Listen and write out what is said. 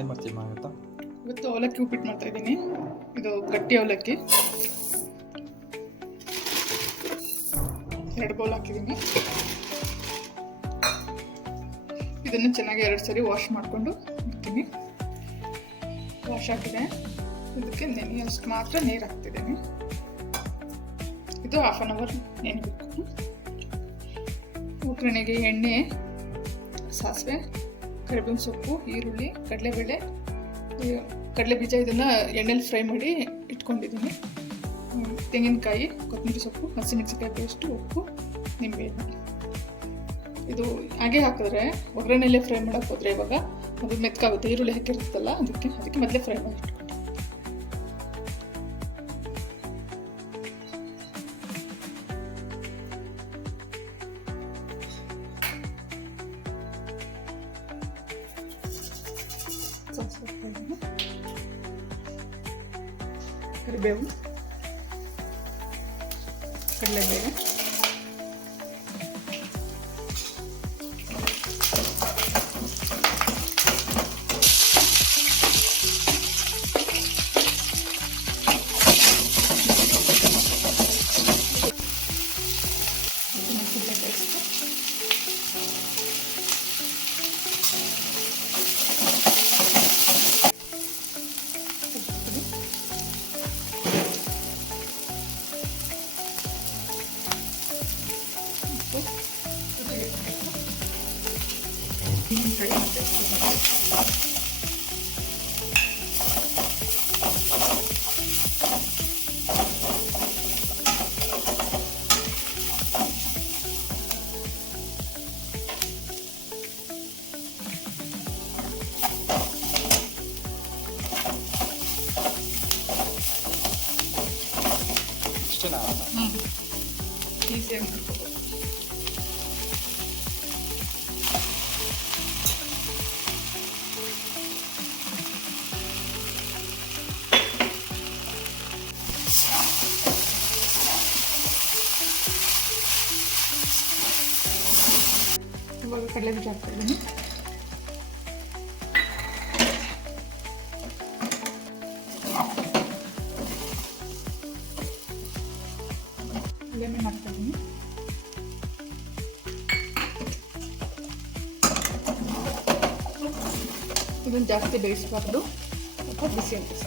ಏನು ಮಾಡ್ತೀವಿ ಆಗುತ್ತಾ? ಇವತ್ತು ಅವಲಕ್ಕಿ ಉಪ್ಪಿಟ್ಟು ಮಾಡ್ತಾ ಇದ್ದೀನಿ. ಇದು ಗಟ್ಟಿ ಅವಲಕ್ಕಿ 2 ಬೌಲ್ ಹಾಕಿದ್ದೀನಿ. ಇದನ್ನು ಚೆನ್ನಾಗಿ 2 ಸರಿ ವಾಶ್ ಮಾಡಿಕೊಂಡು ಇಡ್ತೀನಿ. ವಾಶ್ ಹಾಕಿದೆ. ಇದಕ್ಕೆ ನೆನೆಯಷ್ಟು ಮಾತ್ರ ನೀರು ಹಾಕ್ತಿದ್ದೀನಿ. ಇದು 1/2 hour ನೆನೆಬೇಕು. ಒಗ್ಗರಣೆಗೆ ಎಣ್ಣೆ, ಸಾಸಿವೆ, ಕರಿಬೇವಿನ ಸೊಪ್ಪು, ಈರುಳ್ಳಿ, ಕಡಲೆಬೇಳೆ, ಕಡಲೆ ಬೀಜ ಇದನ್ನು ಎಣ್ಣೆಲಿ ಫ್ರೈ ಮಾಡಿ ಇಟ್ಕೊಂಡಿದ್ದೀನಿ. ತೆಂಗಿನಕಾಯಿ, ಕೊತ್ತಂಬರಿ ಸೊಪ್ಪು, ಹಸಿಮೆಣಸಿನಕಾಯಿ ಪೇಸ್ಟು, ಉಪ್ಪು, ನಿಂಬೆಹಣ್ಣು. ಇದು ಹಾಗೆ ಹಾಕಿದ್ರೆ ಒಗ್ಗರಣೆಯಲ್ಲೇ ಫ್ರೈ ಮಾಡೋಕ್ಕೆ ಹೋದರೆ ಇವಾಗ ಅದು ಮೆತ್ಕಾಗುತ್ತೆ. ಈರುಳ್ಳಿ ಹಾಕಿರುತ್ತಲ್ಲ ಅದಕ್ಕೆ ಮೊದಲೇ ಫ್ರೈ ಮಾಡಿ ಇಟ್ಕೊಂಡು ಕರಿಬೇವು, ಕಡಲೆಬೇಳೆ, ಈಸಿಯಾಗಿ ಮಾಡ್ಕೋಬೋದು. ಇವಾಗ ಕಡಲೆ ಬೀಜ ಹಾಕ್ತಾ ಇದ್ದೀನಿ. ಲೆಮನ್ ಹಾಕ್ತಾ ಇದ್ದೀನಿ. ಇದನ್ನು ಜಾಸ್ತಿ ಬೇಯಿಸಬಾರ್ದು, ಸ್ವಲ್ಪ ಬಿಸಿ ಆಗಿಸಿ.